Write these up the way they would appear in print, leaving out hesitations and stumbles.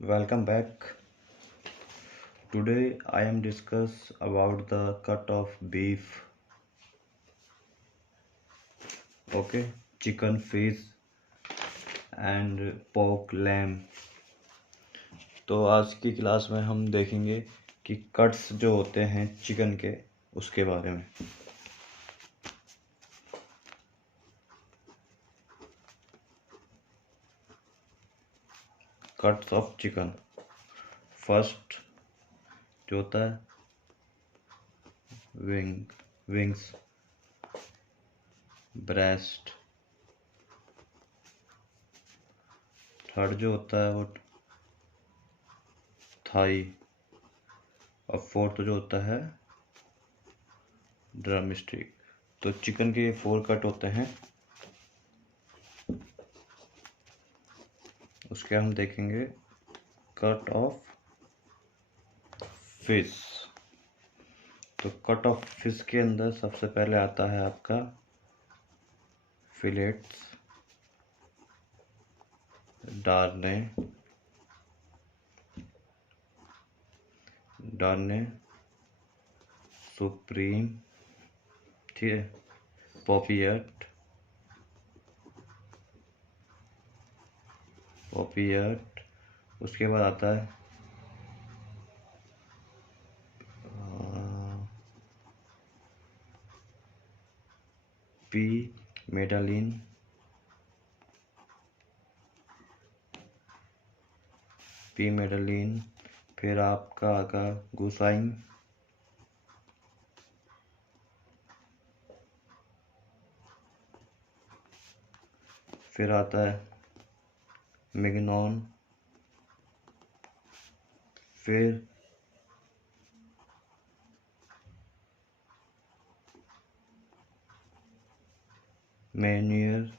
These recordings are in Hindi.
Welcome back. Today I am discuss about the cut of beef, okay, chicken, fish and pork, lamb. तो आज की क्लास में हम देखेंगे कि कट्स जो होते हैं चिकन के उसके बारे में। Cuts of chicken. फर्स्ट जो होता है विंग्स, ब्रेस्ट। थर्ड जो होता है वो थाई। और फोर्थ जो होता है ड्रम स्टिक। तो चिकन के 4 कट होते हैं। उसके हम देखेंगे कट ऑफ फिश। तो कट ऑफ फिश के अंदर सबसे पहले आता है आपका फिलेट्स, डार्ने, सुप्रीम, ठीक है, पॉपियट। उसके बाद आता है पी मेडालिन, फिर आपका आगा गुसाइन, फिर आता है मिगनॉन, फिर मैन्यूर,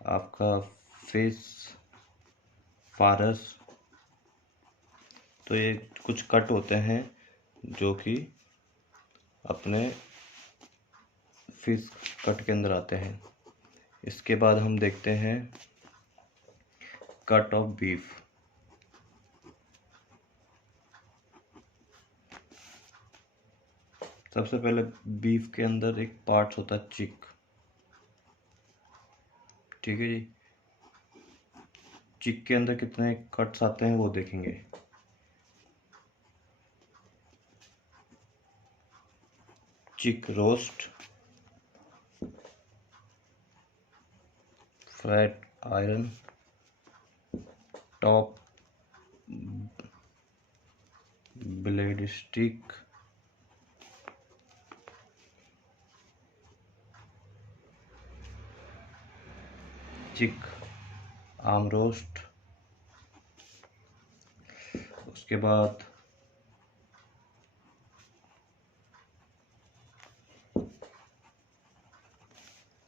आपका फिश फारस। तो ये कुछ कट होते हैं जो कि अपने फिश कट के अंदर आते हैं। इसके बाद हम देखते हैं कट ऑफ बीफ। सबसे पहले बीफ के अंदर एक पार्ट होता है चिक, ठीक है जी। चिक के अंदर कितने कट्स आते हैं वो देखेंगे। चिक roast, flat iron, top blade stick, चिक आर्म रोस्ट। उसके बाद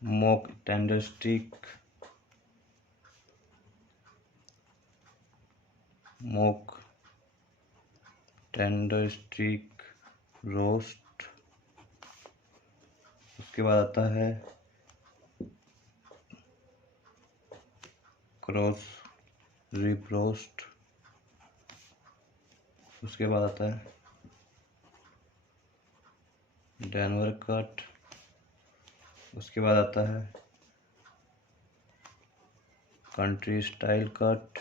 मोक टेंडर स्टिक, रोस्ट। उसके बाद आता है क्रॉस रिब रोस्ट। उसके बाद आता है डेनवर कट। उसके बाद आता है कंट्री स्टाइल कट,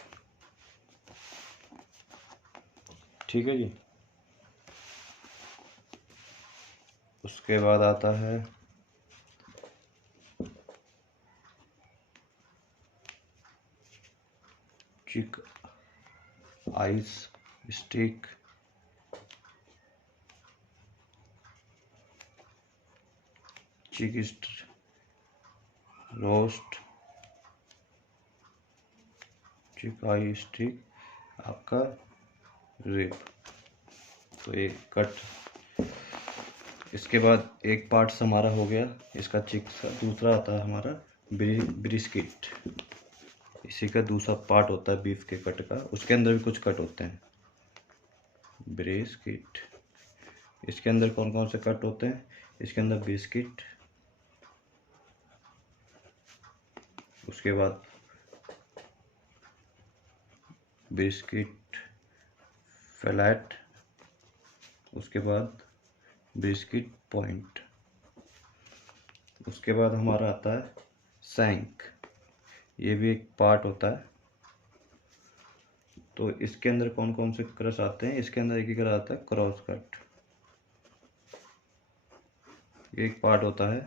ठीक है जी। उसके बाद आता है चिक आइस स्टिक, चिक रोस्ट, चिक आई स्टिक, आपका रिब। तो एक कट। इसके बाद एक पार्ट्स हमारा हो गया इसका चिक। दूसरा आता है हमारा ब्रिस्किट। इसी का दूसरा पार्ट होता है बीफ के कट का। उसके अंदर भी कुछ कट होते हैं। ब्रिस्किट, इसके अंदर कौन कौन से कट होते हैं? इसके अंदर बिस्किट, उसके बाद ब्रिस्किट फ्लैट, उसके बाद ब्रिस्किट पॉइंट, उसके बाद हमारा आता है शैंक। ये भी एक पार्ट होता है। तो इसके अंदर कौन कौन से क्रश आते हैं? इसके अंदर एक ही क्रश आता है क्रॉस कट, एक पार्ट होता है,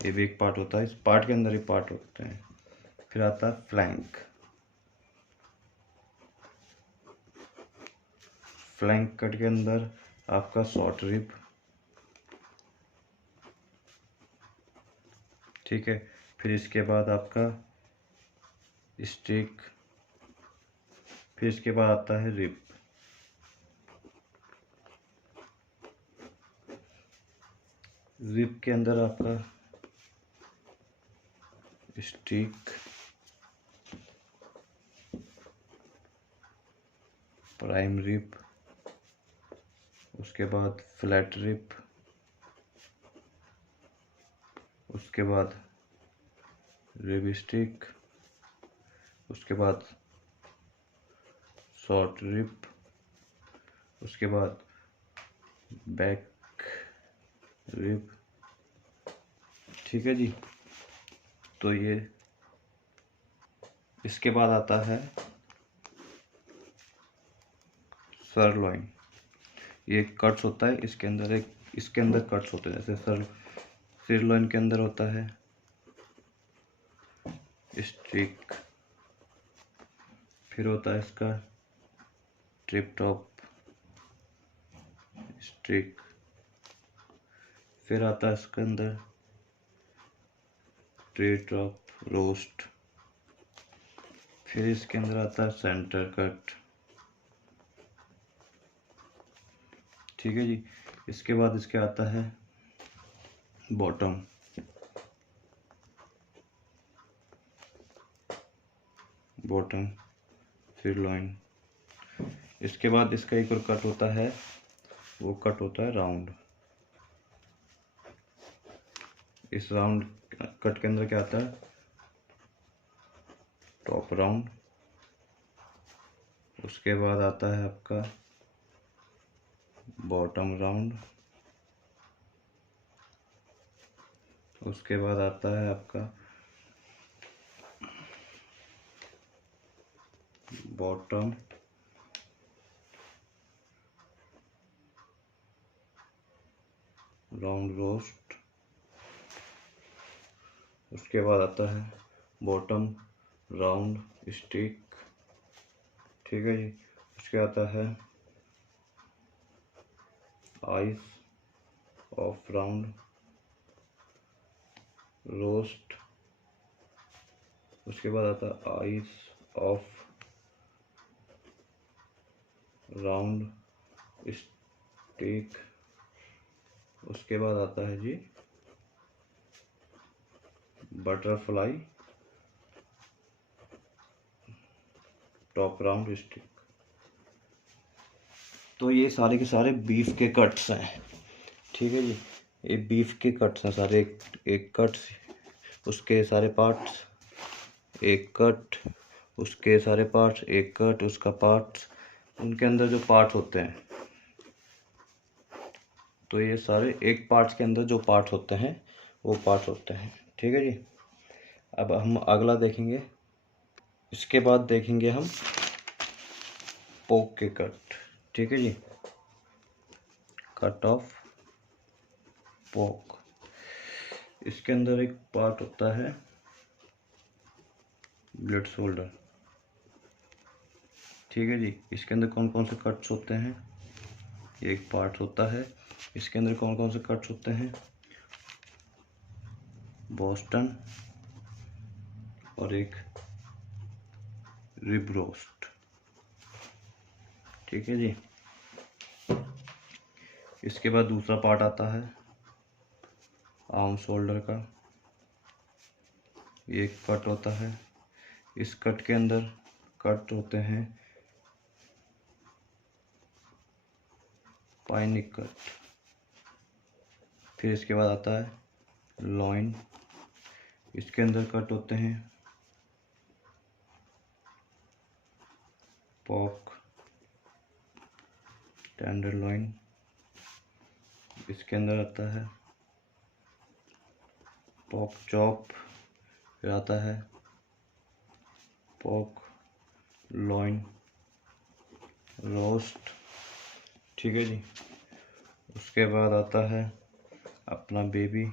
ये भी एक पार्ट होता है, इस पार्ट के अंदर ही पार्ट होते हैं। फिर आता है फ्लैंक, फ्लैंक कट के अंदर आपका शॉर्ट रिब, ठीक है। फिर इसके बाद आपका स्टिक, फिर इसके बाद आता है रिब। रिब के अंदर आपका स्टिक, प्राइम रिब, उसके बाद फ्लैट रिब, उसके बाद रिब स्टिक, उसके बाद शॉर्ट रिब, उसके बाद बैक रिब, ठीक है जी। तो ये इसके बाद आता है सरलॉइन। ये कट्स होता है, इसके अंदर कट्स होते हैं, जैसे सिरलॉइन के अंदर होता है स्टिक, फिर होता है इसका ट्रिप टॉप स्टिक, फिर आता है इसके अंदर ट्री टॉप रोस्ट, फिर इसके अंदर आता है सेंटर कट, ठीक है जी। इसके बाद इसके आता है बॉटम, बॉटम सिरलॉइन। इसके बाद इसका एक और कट होता है, वो कट होता है राउंड। इस राउंड कट के अंदर क्या आता है? टॉप राउंड, उसके बाद आता है आपका बॉटम राउंड, उसके बाद आता है आपका बॉटम राउंड रोस्ट, उसके बाद आता है बॉटम राउंड स्टिक, ठीक है जी। उसके आता है आइस ऑफ राउंड रोस्ट, उसके बाद आता है आइस ऑफ राउंड स्टिक, उसके बाद आता है जी बटरफ्लाई टॉप राउंड स्टिक। तो ये सारे के सारे बीफ के कट्स हैं, ठीक है जी। ये बीफ के कट्स हैं सारे, एक कट, उसके सारे पार्ट्स, एक कट, उसके सारे पार्ट्स, एक कट, उसका पार्ट्स, उनके अंदर जो पार्ट होते हैं। तो ये सारे एक पार्ट्स के अंदर जो पार्ट होते हैं वो पार्ट होते हैं, ठीक है जी। अब हम अगला देखेंगे, इसके बाद देखेंगे हम पोक के कट, ठीक है जी। कट ऑफ पोक, इसके अंदर एक पार्ट होता है ब्लड शोल्डर, ठीक है जी। इसके अंदर कौन कौन से कट्स होते हैं? एक पार्ट होता है। इसके अंदर कौन कौन से कट्स होते हैं? बोस्टन और एक रिब रोस्ट, ठीक है जी। इसके बाद दूसरा पार्ट आता है आर्म शोल्डर का, ये एक कट होता है। इस कट के अंदर कट होते हैं पाइनिक कट, फिर इसके बाद आता है लॉइन, इसके अंदर कट होते हैं पोक टेंडरलॉइन, इसके अंदर आता है पोक चॉप, फिर आता है पोक लॉइन रोस्ट, ठीक है जी। उसके बाद आता है अपना बेबी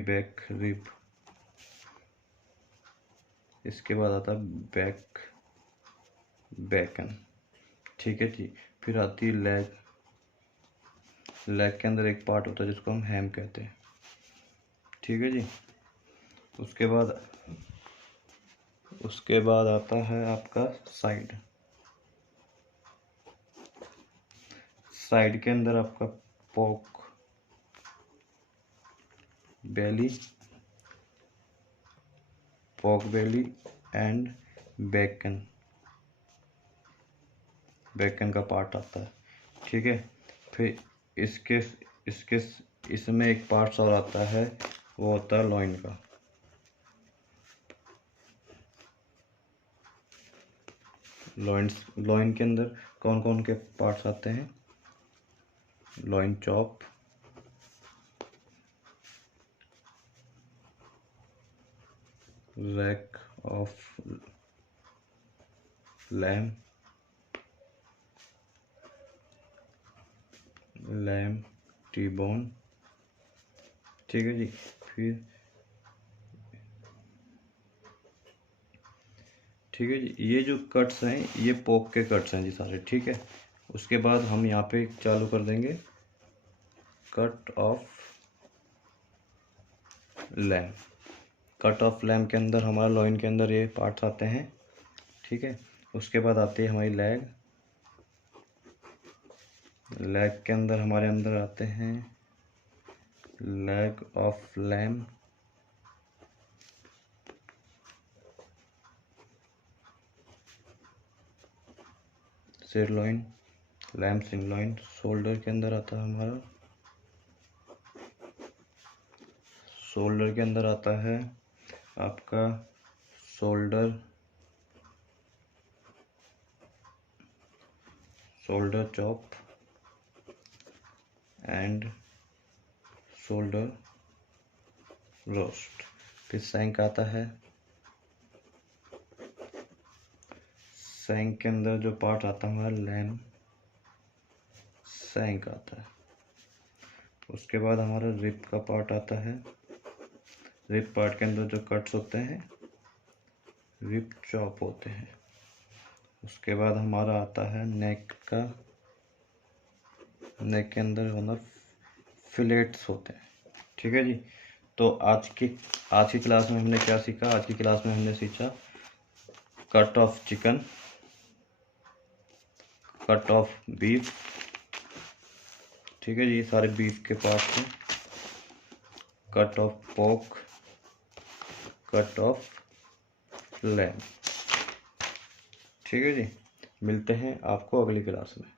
बैक रिब, इसके बाद आता है बैकन, ठीक है जी। फिर आती है लेग के अंदर एक पार्ट होता है जिसको हम हैम कहते हैं, ठीक है जी। उसके बाद आता है आपका साइड के अंदर आपका पोक बेली एंड बैकन का पार्ट आता है, ठीक है। फिर इसमें एक पार्ट और आता है, वो होता है लॉइन का। लॉइन के अंदर कौन कौन के पार्ट्स आते हैं? Loin chop, rack of lamb T-bone, ठीक है जी। फिर ठीक है जी, ये जो कट्स हैं ये पोक के कट्स हैं जी सारे, ठीक है। उसके बाद हम यहाँ पे चालू कर देंगे cut of lamb. Cut of lamb के अंदर हमारा लॉइन के अंदर ये पार्ट्स आते हैं, ठीक है। उसके बाद आती है हमारी लेग के अंदर हमारे अंदर आते हैं leg of lamb, sirloin, lamb sirloin. Shoulder के अंदर आता है हमारा, शोल्डर के अंदर आता है आपका shoulder chop and shoulder roast. फिर सैंक आता है, सैंक के अंदर जो पार्ट आता है हमारा लैम सैंक आता है। उसके बाद हमारा रिप का पार्ट आता है, रिप पार्ट के अंदर जो कट्स होते हैं रिप चॉप होते हैं। उसके बाद हमारा आता है नेक के अंदर होना फिलेट्स होते हैं, ठीक है जी। तो आज की क्लास में हमने क्या सीखा? आज की क्लास में हमने सीखा cut of chicken, cut of beef, ठीक है जी, सारे बीफ के पार्ट्स हैं। Cut of pork, cut of lamb, ठीक है जी। मिलते हैं आपको अगली क्लास में।